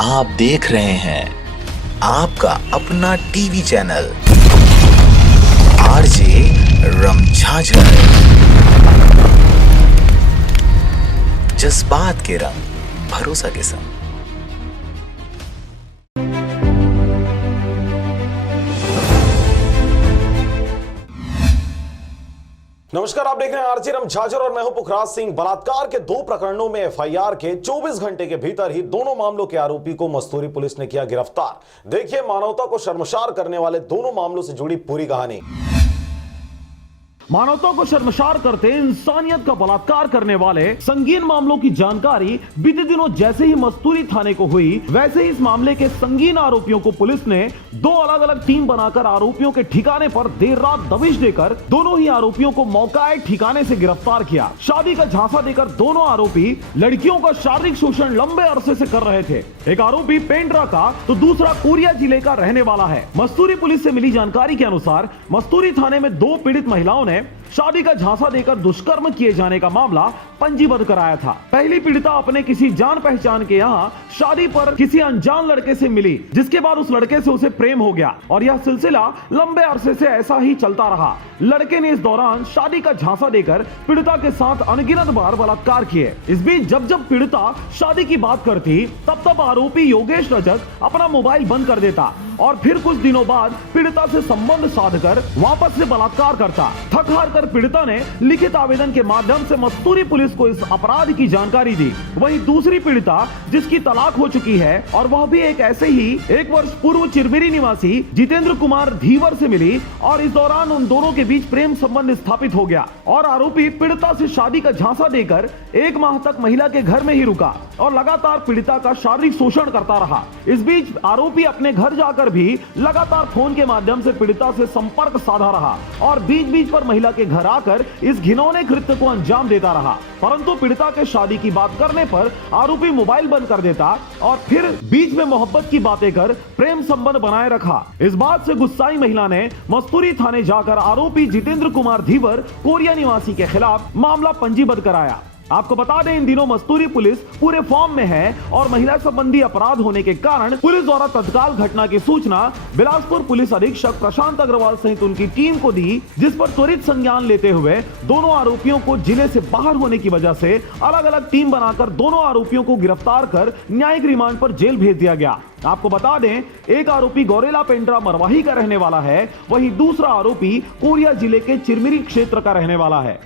आप देख रहे हैं आपका अपना टीवी चैनल आरजे रमझाझर। जज्बात के रंग, भरोसा के संग। नमस्कार, आप देख रहे हैं आरजे रमझाझर और मैं हूं पुखराज सिंह। बलात्कार के 2 प्रकरणों में एफआईआर के 24 घंटे के भीतर ही दोनों मामलों के आरोपी को मस्तूरी पुलिस ने किया गिरफ्तार। देखिए मानवता को शर्मसार करने वाले दोनों मामलों से जुड़ी पूरी कहानी। मानवता को शर्मसार करते इंसानियत का बलात्कार करने वाले संगीन मामलों की जानकारी बीते दिनों जैसे ही मस्तूरी थाने को हुई, वैसे ही इस मामले के संगीन आरोपियों को पुलिस ने 2 अलग अलग टीम बनाकर आरोपियों के ठिकाने पर देर रात दबिश देकर दोनों ही आरोपियों को मौकाए ठिकाने से गिरफ्तार किया। शादी का झांसा देकर दोनों आरोपी लड़कियों का शारीरिक शोषण लंबे अरसे से कर रहे थे। एक आरोपी पेंड्रा का तो दूसरा कोरिया जिले का रहने वाला है। मस्तूरी पुलिस से मिली जानकारी के अनुसार मस्तूरी थाने में 2 पीड़ित महिलाओं ने शादी का झांसा देकर दुष्कर्म किए जाने का मामला पंजीबद्ध कराया था। पहली पीड़िता अपने किसी जान पहचान के यहाँ शादी पर किसी अनजान लड़के से मिली, जिसके बाद उस लड़के से उसे प्रेम हो गया और यह सिलसिला लंबे अरसे से ऐसा ही चलता रहा। लड़के ने इस दौरान शादी का झांसा देकर पीड़िता के साथ अनगिनत बार बलात्कार किए। इस बीच जब पीड़िता शादी की बात करती तब आरोपी योगेश रजक अपना मोबाइल बंद कर देता और फिर कुछ दिनों बाद पीड़िता से संबंध साधकर वापस से बलात्कार करता। थक हार कर पीड़िता ने लिखित आवेदन के माध्यम से मस्तूरी पुलिस को इस अपराध की जानकारी दी। वहीं दूसरी पीड़िता जिसकी तलाक हो चुकी है और वह भी एक ऐसे ही 1 वर्ष पूर्व चिरमिरी निवासी जितेंद्र कुमार धीवर से मिली और इस दौरान उन दोनों के बीच प्रेम संबंध स्थापित हो गया और आरोपी पीड़िता से शादी का झांसा देकर 1 माह तक महिला के घर में ही रुका और लगातार पीड़िता का शारीरिक शोषण करता रहा। इस बीच आरोपी अपने घर जाकर भी लगातार फोन के माध्यम से पीड़िता से संपर्क साधा रहा और बीच बीच पर महिला के घर आकर इस घिनौने कृत्य को अंजाम देता रहा। परंतु पीड़िता के शादी की बात करने पर आरोपी मोबाइल बंद कर देता और फिर बीच में मोहब्बत की बातें कर प्रेम संबंध बनाए रखा। इस बात से गुस्साई महिला ने मस्तूरी थाने जाकर आरोपी जितेंद्र कुमार धीवर कोरिया निवासी के खिलाफ मामला पंजीबद्ध कराया। आपको बता दें, इन दिनों मस्तूरी पुलिस पूरे फॉर्म में है और महिला संबंधी अपराध होने के कारण पुलिस द्वारा तत्काल घटना की सूचना बिलासपुर पुलिस अधीक्षक प्रशांत अग्रवाल सहित उनकी टीम को दी, जिस पर त्वरित संज्ञान लेते हुए दोनों आरोपियों को जिले से बाहर होने की वजह से अलग अलग टीम बनाकर दोनों आरोपियों को गिरफ्तार कर न्यायिक रिमांड पर जेल भेज दिया गया। आपको बता दें, एक आरोपी गौरेला पेंड्रा मरवाही का रहने वाला है, वहीं दूसरा आरोपी कोरिया जिले के चिरमिरी क्षेत्र का रहने वाला है।